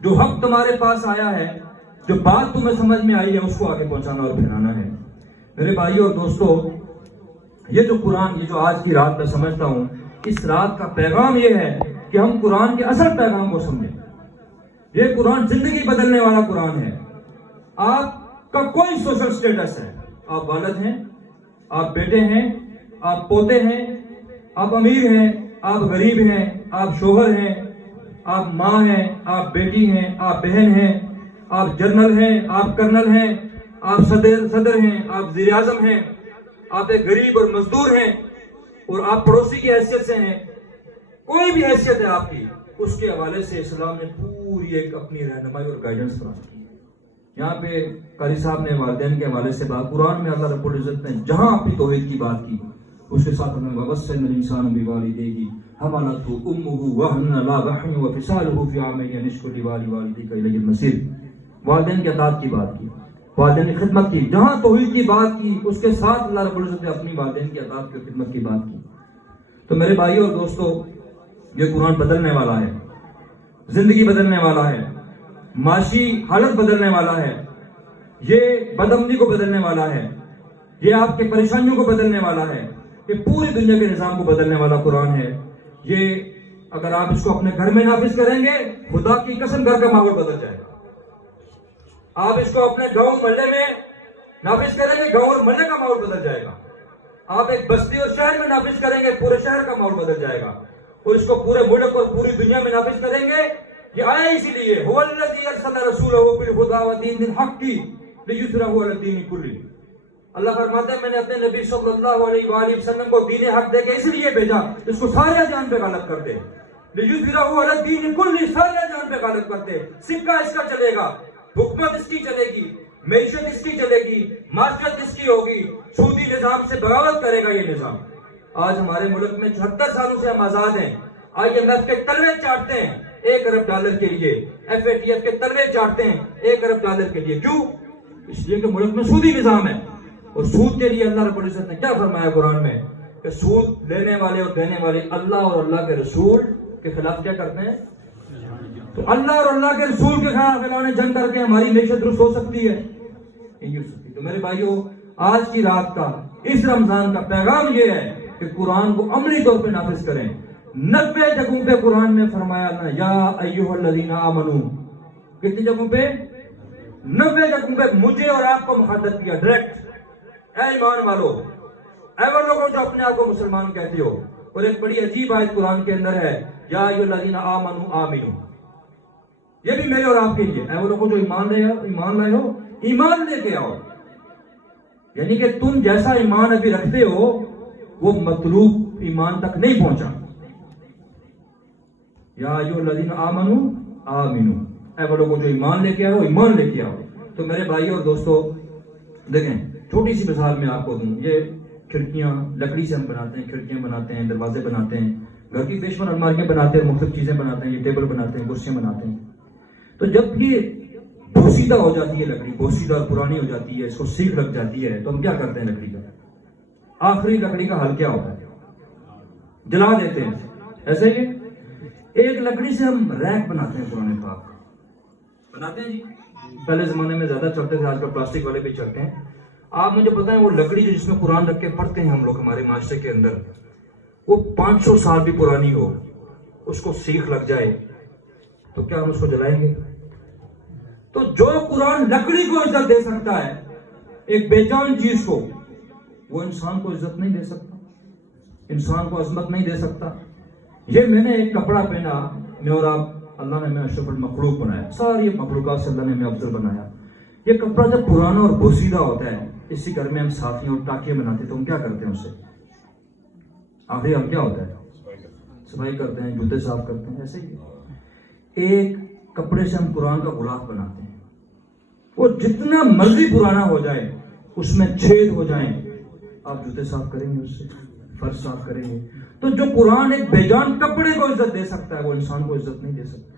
جو حق تمہارے پاس آیا ہے، جو بات تمہیں سمجھ میں آئی ہے، اس کو آگے پہنچانا اور پھیلانا ہے۔ میرے بھائیو اور دوستو، یہ جو قرآن، یہ جو آج کی رات میں سمجھتا ہوں، اس رات کا پیغام یہ ہے کہ ہم قرآن کے اصل پیغام کو سمجھیں۔ یہ قرآن زندگی بدلنے والا قرآن ہے۔ آپ کا کوئی سوشل سٹیٹس ہے، آپ والد ہیں، آپ بیٹے ہیں، آپ پوتے ہیں، آپ امیر ہیں، آپ غریب ہیں، آپ شوہر ہیں، آپ ماں ہیں، آپ بیٹی ہیں، آپ بہن ہیں، آپ جنرل ہیں، آپ کرنل ہیں، آپ صدر ہیں، آپ وزیر اعظم ہیں، آپ ایک غریب اور مزدور ہیں، اور آپ پڑوسی کی حیثیت سے ہیں۔ کوئی بھی حیثیت ہے آپ کی، اس کے حوالے سے اسلام نے پوری ایک اپنی رہنمائی اور گائیڈنس فراہم کی ہے۔ یہاں پہ قاری صاحب نے والدین کے حوالے سے بات، قرآن میں اللہ رب العزت نے جہاں اپنی توحید کی بات کی، اس کے ساتھ ہمیں وَوَصَّيْنَا الْإِنسَانَ بِوَالِدَيْهِ حَمَلَتْهُ أُمُّهُ وَهْنًا عَلَىٰ وَهْنٍ وَفِصَالُهُ فِي عَامَيْنِ أَنِ اشْكُرْ لِي وَلِوَالِدَيْكَ إِلَيَّ الْمَصِيرُ۔ والدین کی اطاعت کی بات کی، والدین کی خدمت کی، جہاں توحید کی بات کی، اس کے ساتھ اللہ رب العزت نے اپنی والدین کی اطاعت کی اور خدمت کی بات کی۔ تو میرے بھائیو اور دوستو، یہ قرآن بدلنے والا ہے، زندگی بدلنے والا ہے، معاشی حالت بدلنے والا ہے، یہ بدامنی کو بدلنے والا ہے، یہ آپ کے پریشانیوں کو بدلنے والا ہے، یہ پوری دنیا کے نظام کو بدلنے والا قرآن ہے۔ یہ اگر آپ اس کو اپنے گھر میں نافذ کریں گے، خدا کی قسم گھر کا ماحول بدل جائے گا۔ آپ اس کو اپنے گاؤں محلے میں نافذ کریں گے، گاؤں اور محلے کا ماحول بدل جائے گا۔ آپ ایک بستی اور شہر میں نافذ کریں گے، پورے شہر کا ماحول بدل جائے گا۔ اور اس کو پورے ملک اور پوری دنیا میں نافذ کریں گے۔ یہ آیا اسی لیے، هو الذی ارسل رسولہ بالہدی ودین الحق لیظہرہ علی الدین کلہ۔ اللہ فرماتا ہے میں نے اپنے نبی صلی اللہ علیہ وآلہ وسلم کو دین حق دے کے اس لیے بھیجا، اس کو سارے جان پہ غالب کر دے، لیظہرہ علی الدین کلہ، سارے جان پہ غالب کر دے۔ سکہ اس کا چلے گا، حکومت اس کی چلے گی، معیشت اس کی چلے گی، معاشرت اس کی ہوگی، سودی نظام سے بغاوت کرے گا یہ نظام۔ آج ہمارے ملک میں 74 سالوں سے ہم آزاد ہیں، IMF کے تلوے چاٹتے ہیں $1 ارب کے لیے، FATF کے تلوے چاٹتے ہیں $1 ارب کے لیے۔ کیوں؟ اس لیے کہ ملک میں سودی نظام ہے، اور سود کے لیے اللہ رب العزت نے کیا فرمایا قرآن میں کہ سود لینے والے اور دینے والے اللہ اور اللہ کے رسول کے خلاف کیا کرتے ہیں؟ تو اللہ اور اللہ کے رسول کے خلاف انہوں نے جنگ کر کے ہماری معیشت درست ہو سکتی ہے؟ نہیں ہو سکتی۔ تو میرے بھائیو، آج کی رات کا، اس رمضان کا پیغام یہ ہے کہ قرآن کو عملی طور پہ نافذ کریں۔ 90 جگہوں پہ قرآن میں فرمایا اللہ یا ایھا الذین آمنو، کتنی جگہوں پہ؟ 90 جگہوں پہ مجھے اور آپ کو مخاطب کیا ڈائریکٹ، اے ایمان والو، اے وہ لوگوں جو اپنے آپ کو مسلمان کہتے ہو۔ اور ایک بڑی عجیب آیت قرآن کے اندر ہے، یا ایھا الذین آمنو آمنو، یہ بھی میرے اور آپ کے لیے، اے وہ لوگوں جو ایمان لائے ہو، ایمان لے کے آؤ۔ یعنی کہ تم جیسا ایمان ابھی رکھتے ہو وہ مطلوب ایمان تک نہیں پہنچا۔ یا ایھا الذین آمنو آمنو، اے وہ لوگوں جو ایمان لے کے آؤ، ایمان لے کے آؤ۔ تو میرے بھائی اور دوستو، دیکھیں چھوٹی سی مثال میں آپ کو دوں، یہ کھڑکیاں لکڑی سے ہم بناتے ہیں، کھڑکیاں بناتے ہیں، دروازے بناتے ہیں، گھر کی بیشمار الماریاں بناتے ہیں، مختلف چیزیں بناتے ہیں، یہ ٹیبل بناتے ہیں، کرسیاں بناتے ہیں۔ تو جب یہ بوسیدہ ہو جاتی ہے لکڑی، بوسیدہ اور پرانی ہو جاتی ہے، اس کو سیخ لگ جاتی ہے، تو ہم کیا کرتے ہیں لکڑی کا؟ آخری لکڑی کا حل کیا ہوتا ہے؟ جلا دیتے ہیں، ایسے ہی ایک لکڑی سے ہم ریک بناتے ہیں، قرآن پاک بناتے ہیں جی۔ پہلے زمانے میں زیادہ چلتے تھے، آج کل پلاسٹک والے بھی چلتے ہیں۔ آپ مجھے بتائیں وہ لکڑی جو جس میں قرآن رکھ کے پڑھتے ہیں ہم لوگ ہمارے معاشرے کے اندر، وہ 500 سال بھی پرانی ہو، اس کو سیخ لگ جائے تو کیا ہم اس کو جلائیں گے؟ تو جو قرآن لکڑی کو عزت دے سکتا ہے، ایک بے جان چیز کو، وہ انسان کو عزت نہیں دے سکتا، انسان کو عظمت نہیں دے سکتا۔ یہ میں نے ایک کپڑا پہنا، میں اور آپ، اللہ نے ہمیں اشرف المخلوق بنایا، ساری مخلوقات سے اللہ نے ہمیں افضل بنایا۔ یہ کپڑا جب پرانا اور بوسیدہ ہوتا ہے، اسی گھر میں ہم صافیاں اور ٹاکیاں بناتے ہیں، تو ہم کیا کرتے ہیں اس سے؟ آخری ہم کیا ہوتا ہے؟ صفائی کرتے ہیں، جوتے صاف کرتے ہیں۔ ایسے ہی ایک کپڑے سے ہم قرآن کا غلاف بناتے ہیں، وہ جتنا مرضی پرانا ہو جائے، اس میں چھید ہو جائیں، آپ جوتے صاف کریں گے، اس سے فرش صاف کریں گے۔ تو جو قرآن ایک بے جان کپڑے کو عزت دے سکتا ہے، وہ انسان کو عزت نہیں دے سکتا۔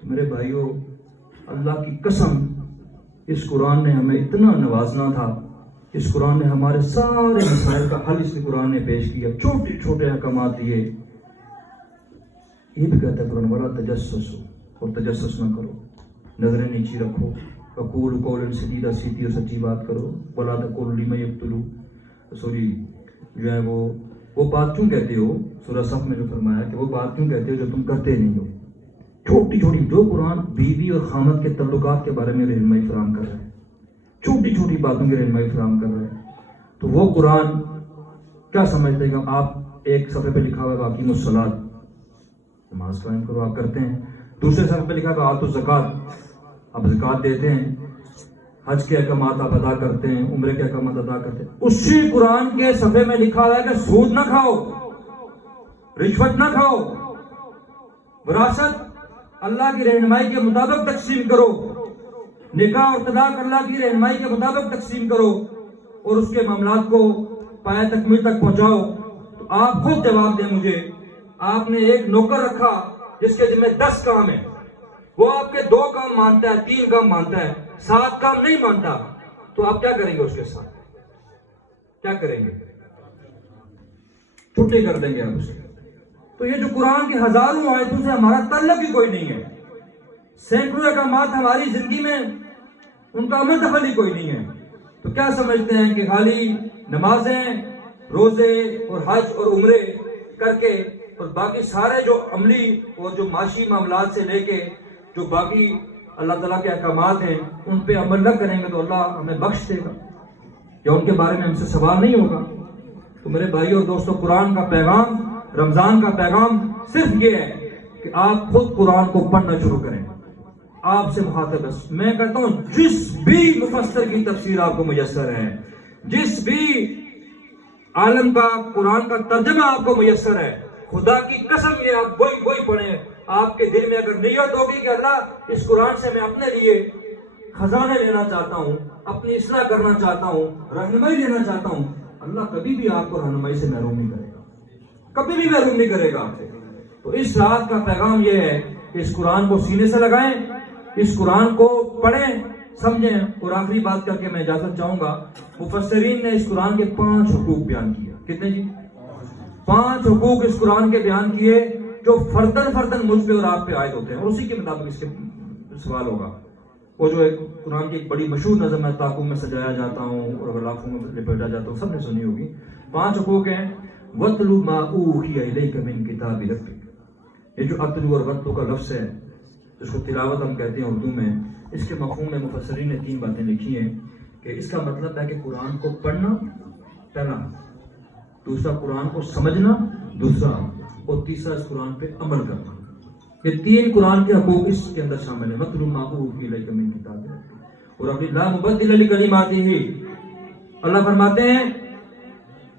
تو میرے بھائیو، اللہ کی قسم، اس قرآن نے ہمیں اتنا نوازنا تھا، اس قرآن نے ہمارے سارے مسائل کا حل اس قرآن نے پیش کیا، چھوٹے چھوٹے احکامات دیے۔ یہ بھی کہتا ہے قرآن وَلَا تَجَسَّسُوا، اور تجسس نہ کرو, نظریں نیچی رکھو, وقول قولا سدیدا, سیدھی اور سچی بات کرو, ولا تقولوا لمن یقتل, سوری جو ہے وہ بات کیوں کہتے ہو, سورہ صف میں جو فرمایا کہ وہ بات کیوں کہتے ہو جو تم کرتے نہیں ہو. چھوٹی چھوٹی جو قرآن بیوی اور خامد کے تعلقات کے بارے میں رہنمائی فراہم کر رہا ہے, چھوٹی چھوٹی باتوں کی رہنمائی فراہم کر رہا ہے, تو وہ قرآن کیا سمجھتے کہ آپ ایک صفحے پہ لکھا ہوا ہے باقی الصلاۃ, نماز قائم کرو, آپ کرتے ہیں. دوسرے صفحے پہ لکھا ہوا آتوا الزکات, آپ زکات دیتے ہیں, حج کے احکامات آپ ادا کرتے ہیں, عمرے کے احکامات ادا کرتے ہیں. اسی قرآن کے صفحے میں لکھا ہوا ہے کہ سود نہ کھاؤ, رشوت نہ کھاؤ, وراثت اللہ کی رہنمائی کے مطابق تقسیم کرو, نکاح اور طلاق اللہ کی رہنمائی کے مطابق تقسیم کرو, اور اس کے معاملات کو پایہ تکمیل تک پہنچاؤ. تو آپ خود جواب دیں مجھے, آپ نے ایک نوکر رکھا جس کے ذمہ 10 کام ہیں, وہ آپ کے 2 کام مانتا ہے, 3 کام مانتا ہے, 7 کام نہیں مانتا, تو آپ کیا کریں گے اس کے ساتھ؟ کیا کریں گے؟ چھٹی کر دیں گے آپ اسے. تو یہ جو قرآن کی ہزاروں آیتوں سے ہمارا تعلق ہی کوئی نہیں ہے, سینکڑوں احکامات ہماری زندگی میں ان کا عمل دخل ہی کوئی نہیں ہے, تو کیا سمجھتے ہیں کہ خالی نمازیں, روزے اور حج اور عمرے کر کے اور باقی سارے جو عملی اور جو معاشی معاملات سے لے کے جو باقی اللہ تعالیٰ کے احکامات ہیں ان پہ عمل نہ کریں گے تو اللہ ہمیں بخش دے گا یا ان کے بارے میں ہم سے سوال نہیں ہوگا؟ تو میرے بھائیوں اور دوستوں, قرآن کا پیغام, رمضان کا پیغام صرف یہ ہے کہ آپ خود قرآن کو پڑھنا شروع کریں. آپ سے مخاطب ہے, میں کہتا ہوں جس بھی مفسر کی تفسیر آپ کو میسر ہے, جس بھی عالم کا قرآن کا ترجمہ آپ کو میسر ہے, خدا کی قسم یہ آپ وہی پڑھیں. آپ کے دل میں اگر نیت ہوگی کہ اللہ اس قرآن سے میں اپنے لیے خزانے لینا چاہتا ہوں, اپنی اصلاح کرنا چاہتا ہوں, رہنمائی لینا چاہتا ہوں, اللہ کبھی بھی آپ کو رہنمائی سے محروم نہیں کرے گا, کبھی بھی محروم نہیں کرے گا آپ سے. تو اس رات کا پیغام یہ ہے کہ اس قرآن کو سینے سے لگائیں, اس قرآن کو پڑھیں, سمجھیں. اور آخری بات کر کے میں اجازت چاہوں گا, مفسرین نے اس قرآن کے 5 حقوق بیان کیے. کتنے جی؟ 5 حقوق اس قرآن کے بیان کیے جو فردن مجھ پہ اور آپ پہ عائد ہوتے ہیں, اور اسی کے مطابق اس کے سوال ہوگا. وہ جو ایک قرآن کی ایک بڑی مشہور نظم ہے, تاکوں میں سجایا جاتا ہوں اور غلافوں میں لپیٹا جاتا ہوں, سب نے سنی ہوگی. 5 حقوق ہیں. وَاتْلُ مَا أُوحِيَ إِلَيْكَ مِن كِتَابِ رَبِّكَ, یہ جو اتلو اور غتلو کا لفظ ہے جس کو تلاوت ہم کہتے ہیں اردو میں, اس کے مفہوم میں مفسرین نے 3 باتیں لکھی ہیں کہ اس کا مطلب ہے کہ قرآن کو پڑھنا پہلا, دوسرا قرآن کو سمجھنا دوسرا, اور تیسرا اس قرآن پہ عمل کرنا. یہ 3 قرآن کے حقوق اس کے اندر شامل ہیں. وَاتْلُ مَا أُوحِيَ إِلَيْكَ مِن كِتَابِ رَبِّكَ, اور اپنی لا مبدل لکلماتہ, اللہ فرماتے ہیں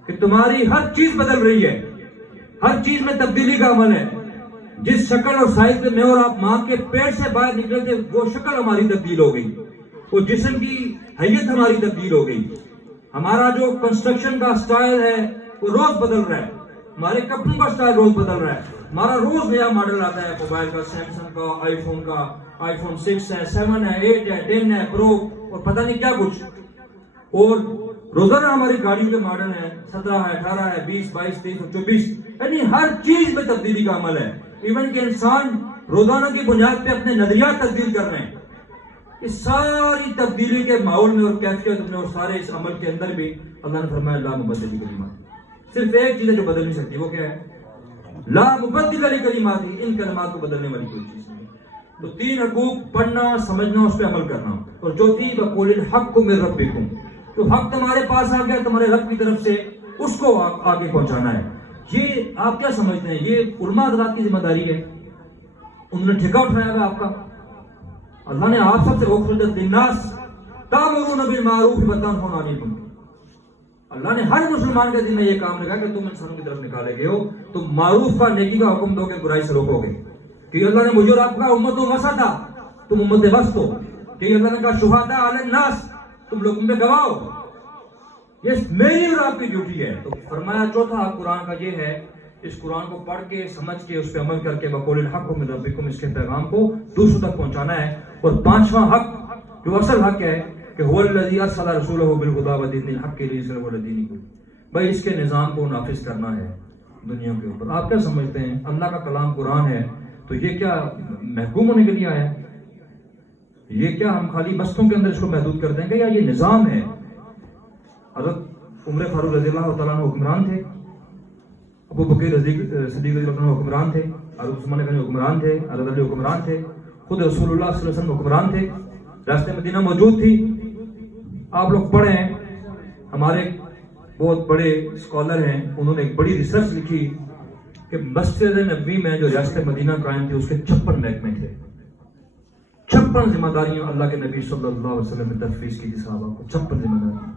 کہ تمہاری ہر چیز بدل رہی ہے, ہر چیز میں تبدیلی کا عمل ہے. جس شکل اور سائز میں اور آپ ماں کے پیٹ سے باہر نکلے تھے وہ شکل ہماری تبدیل ہو گئی, وہ جسم کی حیت ہماری تبدیل ہو گئی, ہمارا جو کنسٹرکشن کا سٹائل ہے وہ روز بدل رہا ہے, ہمارے کپڑوں کا سٹائل روز بدل رہا ہے, ہمارا روز نیا ماڈل آتا ہے موبائل کا, سیمسنگ کا, آئی فون کا, آئی فون 6 ہے, 7 ہے, 8 ہے, 10 ہے, پرو اور پتہ نہیں کیا کچھ. اور روزانہ ہماری گاڑیوں کے ماڈل ہیں 17 ہے, 18 ہے, 20, 22, 23 اور 24, یعنی ہر چیز میں تبدیلی کا عمل ہے. ایون کہ انسان روزانہ کی بنیاد پہ اپنے نظریات تبدیل کر رہے ہیں. اس ساری تبدیلی کے ماحول میں اور کیفیت میں اور سارے اس عمل کے اندر بھی اللہ نے فرمایا لا مبدل لکلمات. صرف ایک چیز ہے جو بدل نہیں سکتی, وہ کیا ہے؟ لا مبدل لکلمات, ان کلمات کو بدلنے والی کوئی چیز نہیں. تو 3 حقوق پڑھنا, سمجھنا, اس پہ عمل کرنا. اور چوتھی وقول الحق من ربکم, تو حق تمہارے پاس آ گیا تمہارے رب کی طرف سے, اس کو آگے پہنچانا ہے. یہ آپ کیا سمجھتے ہیں یہ علماء حضرات کی ذمہ داری ہے؟ انہوں نے ٹھیکہ اٹھایا ہے آپ کا؟ اللہ نے آپ سب سے اخرجت للناس تأمرون بالمعروف وتنهون عن المنکر, اللہ نے ہر مسلمان کے ذمہ یہ کام لگا کہ تم انسانوں کی طرف نکالے گئے ہو, تم معروف کا, نیکی کا حکم دو گے, برائی سے روکو گے. کہ اللہ نے مجھے اور آپ کا امت و مسدا, تم امت وسط ہو. کہ اللہ نے کہا شہداء علی الناس, تم لوگوں میں گواہ ہو. یہ میری اور آپ کی ڈیوٹی ہے. تو فرمایا چوتھا حق قرآن کا یہ ہے, اس قرآن کو پڑھ کے سمجھ کے اس پہ عمل کر کے وقول الحق من ربکم, اس کے پیغام کو دوسروں تک پہنچانا ہے. اور 5واں حق جو اصل حق ہے کہ هو الذی ارسل رسولہ بالہدی ودین الحق لیظہرہ علی الدین کلہ, بھائی اس کے نظام کو نافذ کرنا ہے دنیا کے اوپر. آپ کیا سمجھتے ہیں اللہ کا کلام قرآن ہے, تو یہ کیا محکوم ہونے کے لیے آیا ہے؟ یہ کیا ہم خالی بستوں کے اندر اس کو محدود کر دیں گے یا یہ نظام ہے؟ حضرت عمر فاروق رضی اللہ تعالیٰ عنہ حکمران تھے، ابو بکر صدیق رضی اللہ عنہ حکمران تھے، حضرت عثمان غنی حکمران تھے، حضرت علی حکمران تھے، خود رسول اللہ صلی اللہ علیہ وسلم حکمران تھے، راستہ مدینہ موجود تھی۔ آپ لوگ پڑھیں، ہمارے بہت بڑے اسکالر ہیں، انہوں نے ایک بڑی ریسرچ لکھی کہ مسجد نبوی میں جو ریاست مدینہ قائم تھی اس کے 56 محکمے تھے، 56 ذمہ داریاں اللہ کے نبی صلی اللہ علیہ وسلم نے تفویض کی تھی صحابہ کو، 56 ذمہ داریاں۔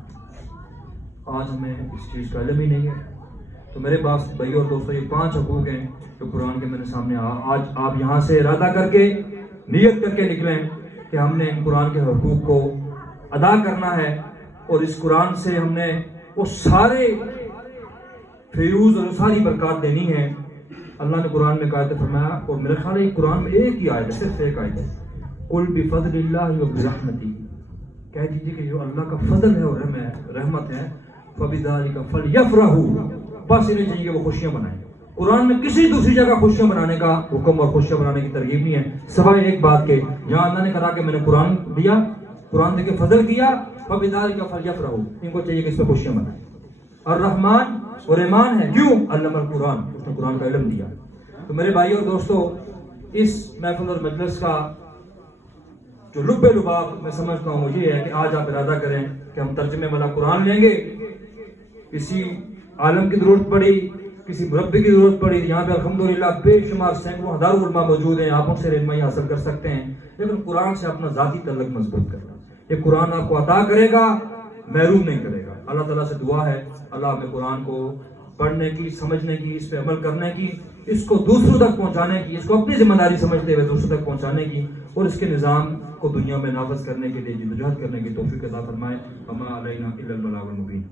آج ہمیں اس چیز کا علم ہی نہیں ہے۔ تو میرے پاس بھائی اور دوستو یہ 5 حقوق ہیں جو قرآن کے میرے سامنے آج آپ یہاں سے ارادہ کر کے نیت کر کے نکلیں کہ ہم نے قرآن کے حقوق کو ادا کرنا ہے، اور اس قرآن سے ہم نے وہ سارے فیوز اور ساری برکات دینی ہے۔ اللہ نے قرآن میں قائد فرمایا، اور میرے خیال ہے قرآن میں ایک ہی آیت ہے، صرف ایک آیت ہے، قل بفضل اللہ وبرحمتہ، کہہ دیجیے کہ جو اللہ کا فضل ہے اور رحمت ہے، فبذلک فلیفرحوا، بس انہیں چاہیے کہ وہ خوشیاں منائیں۔ قرآن میں کسی دوسری جگہ خوشیاں منانے کا حکم اور خوشیاں منانے کی ترغیب نہیں ہے، سوائے ایک بات کے، جہاں اللہ نے کہا کہ میں نے قرآن دیا، قرآن دے کے فضل کیا، فبذلک فلیفرحوا، ان کو چاہیے کہ اس پہ خوشیاں منائیں۔ الرحمن اور ایمان ہے، کیوں؟ علم القرآن، اس نے قرآن کا علم دیا۔ تو میرے بھائی اور دوستو، اس محفل اور مجلس کا جو لب لباب میں سمجھتا ہوں وہ یہ ہے کہ آج آپ ارادہ کریں کہ ہم ترجمے والا قرآن لیں گے۔ کسی عالم کی ضرورت پڑی، کسی مربی کی ضرورت پڑی، یہاں پہ الحمدللہ بے شمار سینکڑوں ہزاروں علماء موجود ہیں، آپ ان سے رہنمائی حاصل کر سکتے ہیں، لیکن قرآن سے اپنا ذاتی تعلق مضبوط کرنا۔ یہ قرآن آپ کو عطا کرے گا، محروم نہیں کرے گا۔ اللہ تعالیٰ سے دعا ہے اللہ ہمیں قرآن کو پڑھنے کی، سمجھنے کی، اس پہ عمل کرنے کی، اس کو دوسروں تک پہنچانے کی، اس کو اپنی ذمہ داری سمجھتے ہوئے دوسروں تک پہنچانے کی، اور اس کے نظام کو دنیا میں نافذ کرنے کے لیے جدوجہد کرنے کی توفیق عطا فرمائے۔ وما علینا الا البلاغ المبین۔